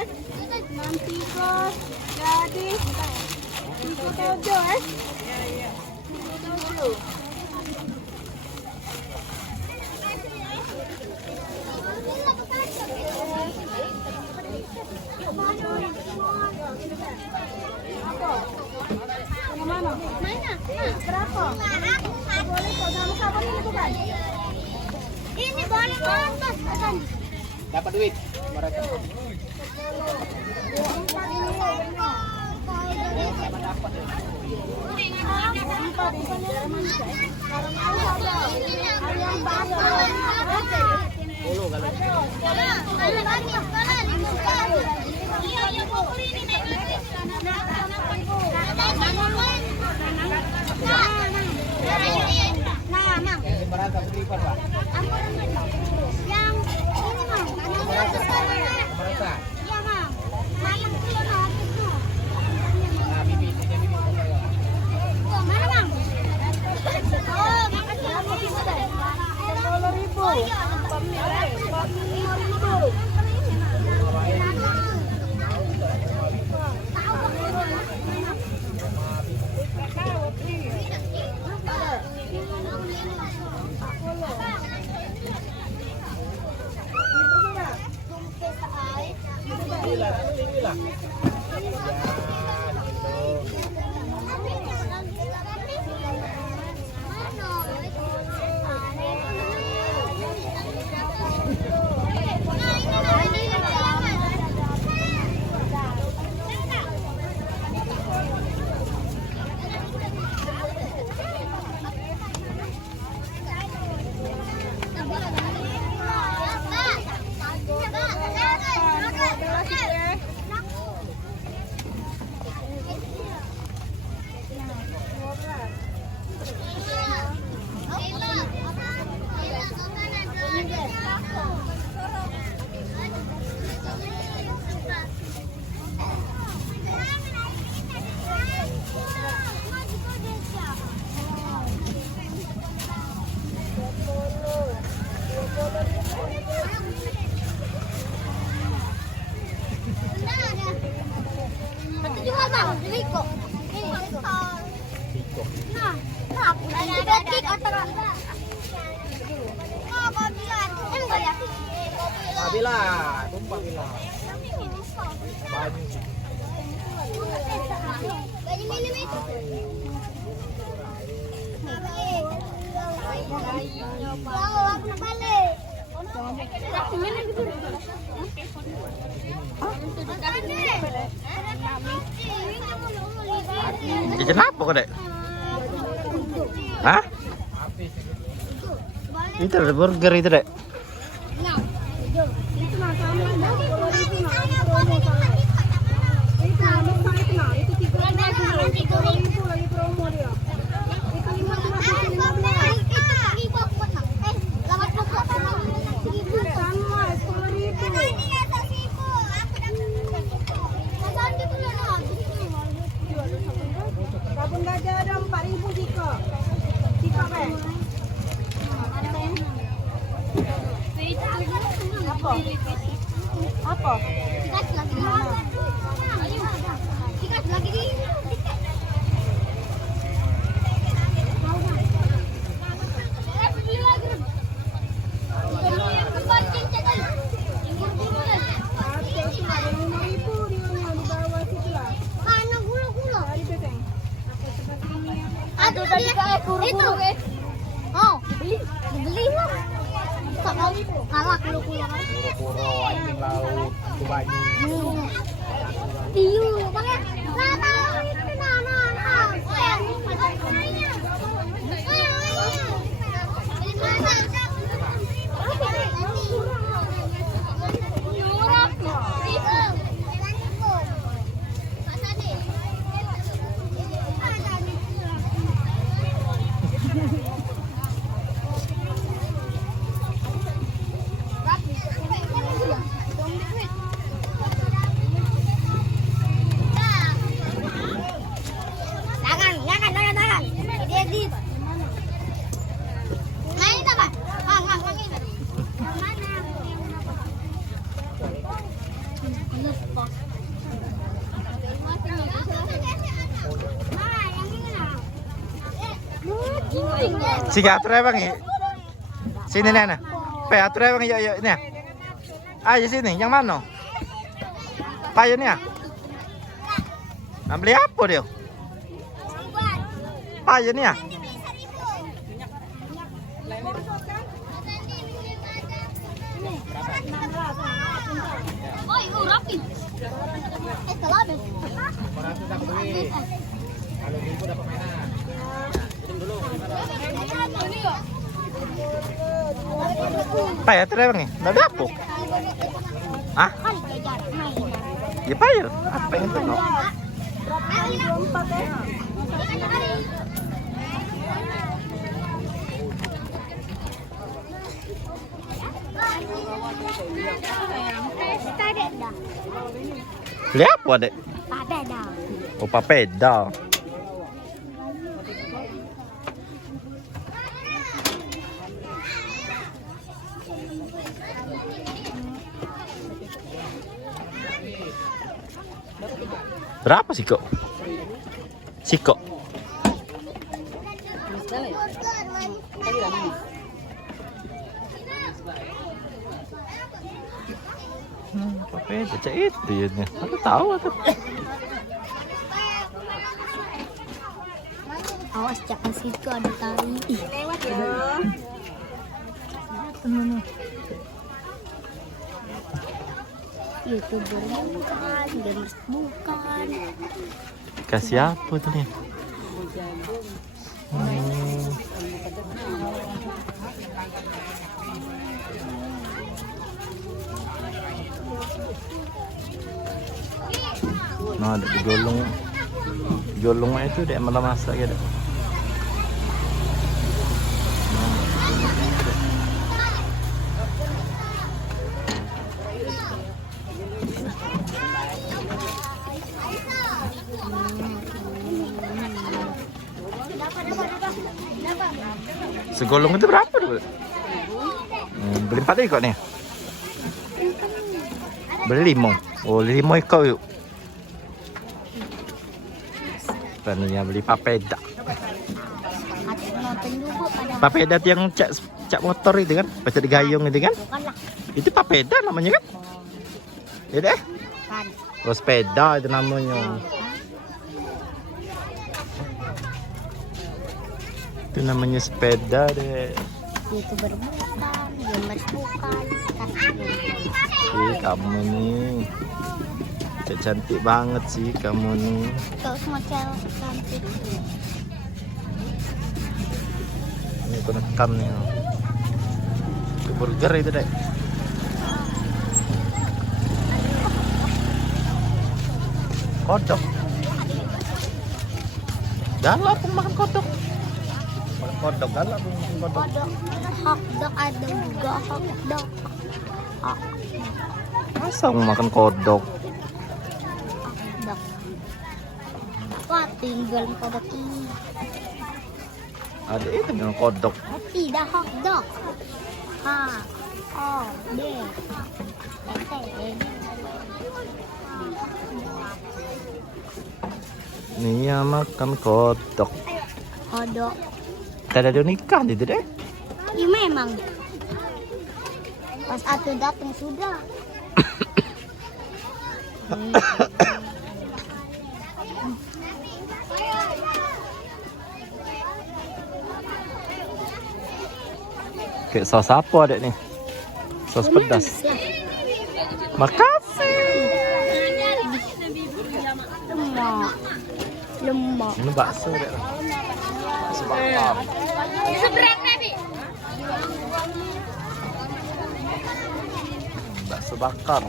Nanti kos jadi 57 57. Mana? Mana? Berapa? Boleh kok kamu kapan ini bukan? Ini boleh kontes kan? Dapat duit mereka. Merasa berikan Pak. Yang ini Mang. Merasa. Iya Mang. Mana kilo itu? Nah, bibi ini bibi. Mana Mang? Oh, makasih. จะนับปกติฮะ itu ada burger itu dek. Kabun gajah ada 4.000 Ciko. Ciko kan? Apa? Apa? Sikat lagi. Sikat lagi. Itu. Oh, beli lah. Tak mau kalah kulu-kulu. Puro-puro anjing laut itu banyu. Tiu, banget. Sige, atur bang ya. Sini Nana. Pe, atur bang ya ini. Ayo sini, yang mana? Payo nih ya. Beli apa dia? Payo nih ya. Oh, ibu rapi. Telah deh. Kalau minggu dapat mainan. Hitung dulu. Payo atur bang ya. Beli apa? Hah? Ya payo. Apa yang itu? Beli apa dek? Papeda. Oh papeda. Berapa sih kok? Siko. Papeda cak itu ya. Aku tahu tuh. Awas jangan situ ada tali. Lewat ya. YouTuber bukan, gamers bukan. Kasih apa tuh nih? Nah, ada digolong. Digolong itu dia malah masak gitu. Segolong itu berapa dulu? Beli 4 ekor nih. Beli 5. Oh, 5 ekor yuk. Tadinya beli papeda. Papeda yang cak motor itu kan, pacar digayung itu kan? Itu papeda namanya kan? Ya deh. Oh, sepeda itu namanya. Itu namanya sepeda deh. YouTuber bukan, gamers bukan. Kamu nih cantik banget sih kamu nih. Kau semua cewek cantik. Ini aku nekam nih. Itu burger itu deh. Kodok. Galak aku makan kodok. Makan kodok galak aku makan kodok. Hotdog ada juga hotdog. Masa mau makan kodok? Hotdog. Wah, tinggal kodok ini. Ada itu dengan kodok. Tidak hotdog. H O D. Nih ya makan kodok. Kodok. Tidak ada nikah itu deh. Ya memang. Pas aku datang sudah. Kayak sos apa adek nih? Sos pedas. Makasih. Lemak. Lemak. Ini bakso dek. Bakso bakar. Bakso bakar.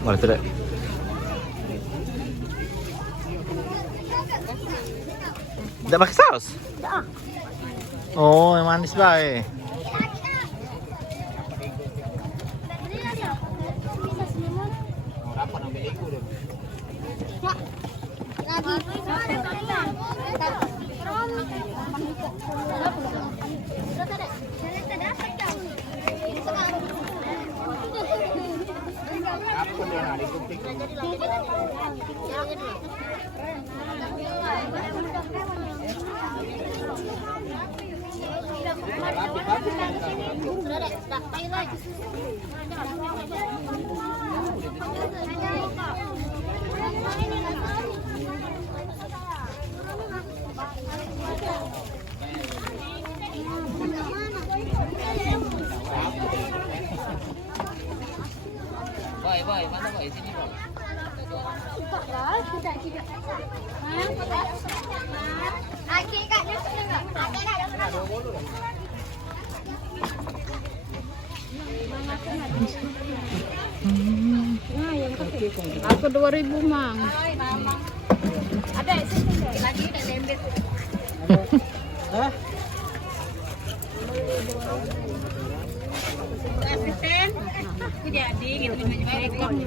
Mana tu dek? Tak pakai saus? Dah. Oh, yang manis bae. Kapan ambil iku deh? Apa dia nak dikutik? Boy, mana boy? Sini boy. Aku 2000 mang. Ada sini lagi ada lembet. Hah? Asisten. Aku jadi gitu baju